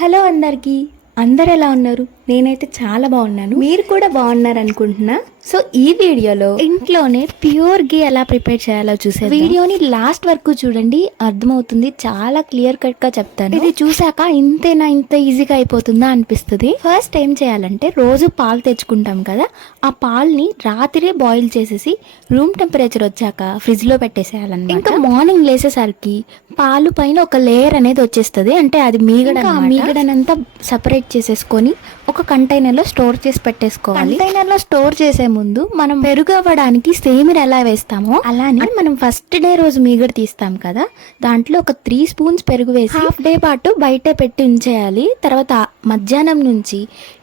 Hello అందరికీ, అందరు ఎలా ఉన్నారు? నేనైతే చాలా బాగున్నాను. మీరు కూడా బాగున్నారు అనుకుంటున్నా. సో ఈ వీడియోలో ఇంట్లోనే ప్యూర్ గీ ఎలా ప్రిపేర్ చేయాలో చూసే వీడియోని లాస్ట్ వరకు చూడండి, అర్థమవుతుంది. చాలా క్లియర్ కట్ గా చెప్తాను. ఇది చూసాక ఇంతేనా, ఇంత ఈజీగా అయిపోతుందా అనిపిస్తుంది. ఫస్ట్ ఏం చేయాలంటే, రోజు పాలు తెచ్చుకుంటాం కదా, ఆ పాల్ని రాత్రి బాయిల్ చేసేసి రూమ్ టెంపరేచర్ వచ్చాక ఫ్రిడ్జ్ లో పెట్టేసేయాలన్నమాట. ఇంకా మార్నింగ్ లేసేసరికి పాలు పైన ఒక లేయర్ అనేది వచ్చేస్తుంది. అంటే అది మీగడనంతా సపరేట్ చేసేసుకొని ఒక కంటైనర్ లో స్టోర్ చేసి పెట్టేసుకోవాలి. కంటైనర్ లో స్టోర్ చేసే ముందు మనం పెరుగు అవ్వడానికి సేమిర ఎలా వేస్తామో అలానే మనం ఫస్ట్ డే రోజు మీగడ తీస్తాం కదా, దాంట్లో ఒక 3 స్పూన్స్ పెరుగు వేసి హాఫ్ డే పాటు బయట పెట్టి ఉంచేయాలి. తర్వాత మధ్యాహ్నం నుంచి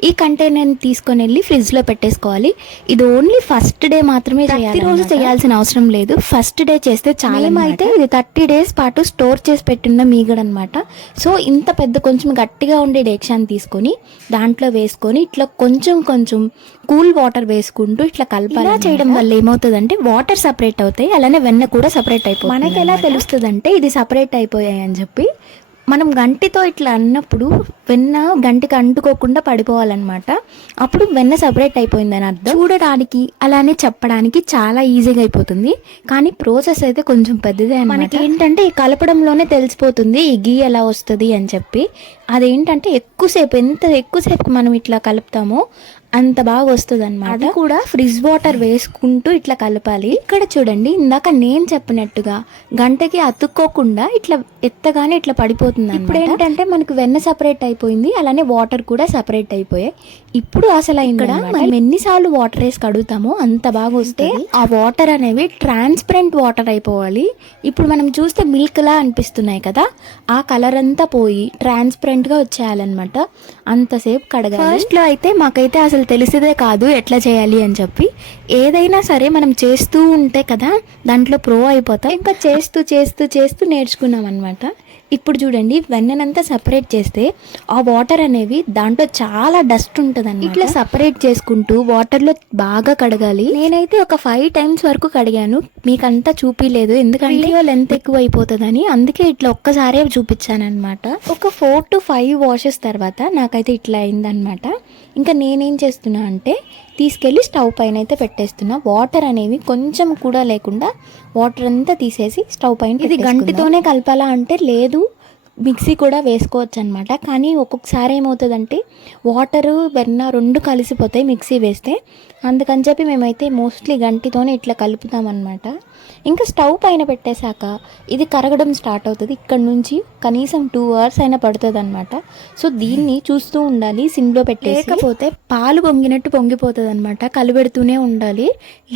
ఈ కంటైనర్ తీసుకొని వెళ్ళి ఫ్రిడ్జ్ లో పెట్టేసుకోవాలి. ఇది ఓన్లీ ఫస్ట్ డే మాత్రమే చేయాలి, రోజు చేయాల్సిన అవసరం లేదు. ఫస్ట్ డే చేస్తే చాలా. అయితే ఇది 30 డేస్ పాటు స్టోర్ చేసి పెట్టిన మీగడ అనమాట. సో ఇంత పెద్ద కొంచెం గట్టిగా ఉండే డేక్షాన్ని తీసుకొని దాంట్లో వేసుకొని ఇట్లా కొంచెం కొంచెం కూల్ వాటర్ వేసుకుంటూ ఇట్లా కలపాలి. ఇలా చేయడం వల్ల ఏమవుతుందంటే వాటర్ సపరేట్ అవుతాయి, అలానే వెన్న కూడా సపరేట్ అయిపోతుంది. మనకి ఎలా తెలుస్తుంది అంటే ఇది సపరేట్ అయిపోయాయి అని చెప్పి, మనం గంటితో ఇట్లా అన్నప్పుడు వెన్న గంటికి అంటుకోకుండా పడిపోవాలన్నమాట. అప్పుడు వెన్న సపరేట్ అయిపోయిందని అర్థం. చూడడానికి అలానే చెప్పడానికి చాలా ఈజీగా అయిపోతుంది, కానీ ప్రాసెస్ అయితే కొంచెం పెద్దదే. మనకి ఏంటంటే ఈ కలపడంలోనే తెలిసిపోతుంది ఈ గీ ఎలా వస్తుంది అని చెప్పి. అదేంటంటే ఎంత ఎక్కువసేపు మనం ఇట్లా కలుపుతామో అంత బాగా వస్తుంది అనమాట. అది కూడా ఫ్రిడ్జ్ వాటర్ వేసుకుంటూ ఇట్లా కలపాలి. ఇక్కడ చూడండి, ఇందాక నేను చెప్పినట్టుగా గంటకి అతుక్కోకుండా ఇట్లా ఎత్తగానే ఇట్లా పడిపోతుంది. ఇప్పుడు ఏంటంటే మనకు వెన్న సపరేట్ అయిపోయింది, అలానే వాటర్ కూడా సపరేట్ అయిపోయాయి. ఇప్పుడు అసలు ఇక్కడ మనం ఎన్నిసార్లు వాటర్ వేసి కడుగుతామో అంత బాగా వస్తే ఆ వాటర్ అనేవి ట్రాన్స్పరెంట్ వాటర్ అయిపోవాలి. ఇప్పుడు మనం చూస్తే మిల్క్ లా అనిపిస్తున్నాయి కదా, ఆ కలర్ అంతా పోయి ట్రాన్స్పరెంట్ గా వచ్చేయాలన్నమాట. అంతసేపు కడగాలి. ఫస్ట్ లో అయితే మాకైతే అసలు తెలిసేదే కాదు ఎట్లా చేయాలి అని చెప్పి. ఏదైనా సరే మనం చేస్తూ ఉంటే కదా దాంట్లో ప్రో అయిపోతాం. ఇంకా చేస్తూ చేస్తూ చేస్తూ నేర్చుకున్నాం అనమాట. ఇప్పుడు చూడండి, వెన్ననంతా సపరేట్ చేస్తే ఆ వాటర్ అనేవి దాంట్లో చాలా డస్ట్ ఉంటుంది అన్నమాట. ఇట్లా సపరేట్ చేసుకుంటూ వాటర్లో బాగా కడగాలి. నేనైతే ఒక 5 టైమ్స్ వరకు కడిగాను, మీకంతా చూపిలేదు ఎందుకంటే వీడియో లెంత్ ఎక్కువ అయిపోతుందని. అందుకే ఇట్లా ఒక్కసారే చూపించాను అనమాట. ఒక 4 to 5 వాషెస్ తర్వాత నాకైతే ఇట్లా అయిందనమాట. ఇంకా నేనేం చేస్తున్నా అంటే తీసుకెళ్ళి స్టవ్ పైన అయితే పెట్టేస్తున్నా. వాటర్ అనేవి కొంచెం కూడా లేకుండా వాటర్ అంతా తీసేసి స్టవ్ పైన. ఇది గంటితోనే కలపాలా అంటే లేదు, మిక్సీ కూడా వేసుకోవచ్చు అనమాట. కానీ ఒక్కొక్కసారి ఏమవుతుందంటే వాటరు వెన్న 2 కలిసిపోతాయి మిక్సీ వేస్తే. అందుకని చెప్పి మేమైతే మోస్ట్లీ గంటితోనే ఇట్లా కలుపుతాం అనమాట. ఇంకా స్టవ్ పైన పెట్టేశాక ఇది కరగడం స్టార్ట్ అవుతుంది. ఇక్కడ నుంచి కనీసం 2 hours అయినా పడుతుంది అనమాట. సో దీన్ని చూస్తూ ఉండాలి సిమ్లో పెట్టేసి, లేకపోతే పాలు పొంగినట్టు పొంగిపోతుంది అనమాట. కలిపెడుతూనే ఉండాలి,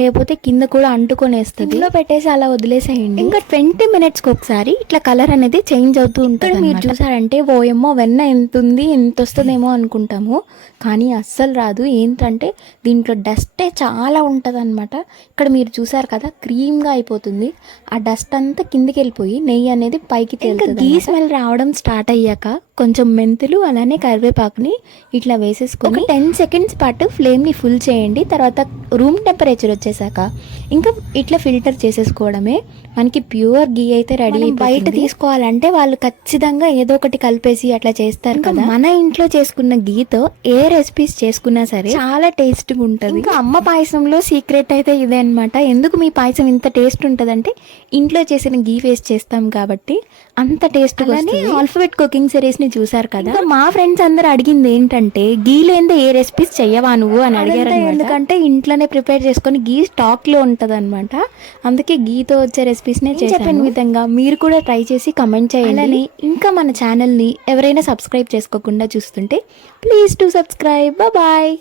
లేకపోతే కింద కూడా అంటుకొనేస్తుంది. సిమ్లో పెట్టేసి అలా వదిలేసేయండి. ఇంకా 20 minutesకి ఒకసారి ఇట్లా కలర్ అనేది చేంజ్ అవుతూ ఉంటుంది. మీరు చూసారంటే ఓయమ్మో వెన్న ఎంత ఉంది, ఎంత వస్తుందేమో అనుకుంటాము, కానీ అస్సలు రాదు. ఏంటంటే దీంట్లో డస్టే చాలా ఉంటుంది అనమాట. ఇక్కడ మీరు చూసారు కదా, క్రీమ్గా అయిపోతుంది. ఆ డస్ట్ అంతా కిందికి వెళ్ళిపోయి నెయ్యి అనేది పైకి తేలుతుంది. గీ స్మెల్ రావడం స్టార్ట్ అయ్యాక కొంచెం మెంతులు అలానే కరివేపాకుని ఇట్లా వేసేసుకొని ఒక 10 seconds పాటు ఫ్లేమ్ని ఫుల్ చేయండి. తర్వాత రూమ్ టెంపరేచర్ వచ్చేసాక ఇంకా ఇట్లా ఫిల్టర్ చేసేసుకోవడమే. మనకి ప్యూర్ గీ అయితే రెడీ. బయట తీసుకోవాలంటే వాళ్ళు ఖచ్చితంగా ఏదో ఒకటి కలిపేసి అట్లా చేస్తారు కదా. మన ఇంట్లో చేసుకున్న గీతో ఏ రెసిపీస్ చేసుకున్నా సరే చాలా టేస్ట్గా ఉంటుంది. ఇంకా అమ్మ పాయసంలో సీక్రెట్ అయితే ఇదే అనమాట. ఎందుకు మీ పాయసం ఇంత టేస్ట్ ఉంటుందంటే ఇంట్లో చేసిన గీ వేస్ట్ చేస్తాం కాబట్టి అంత టేస్ట్. ఆల్ఫాబెట్ కుకింగ్ సిరీస్ ని చూసారు కదా, మా ఫ్రెండ్స్ అందరు అడిగింది ఏంటంటే గీ లేదే ఏ రెసిపీస్ చెయ్యవా నువ్వు అని అడిగారు. ఎందుకంటే ఇంట్లోనే ప్రిపేర్ చేసుకొని గీ స్టాక్ లో ఉంటది అనమాట. అందుకే గీతో వచ్చే రెసిపీస్ నే చెప్పిన విధంగా మీరు కూడా ట్రై చేసి కమెంట్ చేయాలని. ఇంకా మన ఛానల్ ని ఎవరైనా సబ్స్క్రైబ్ చేసుకోకుండా చూస్తుంటే ప్లీజ్ టు సబ్స్క్రైబ్. బాయ్.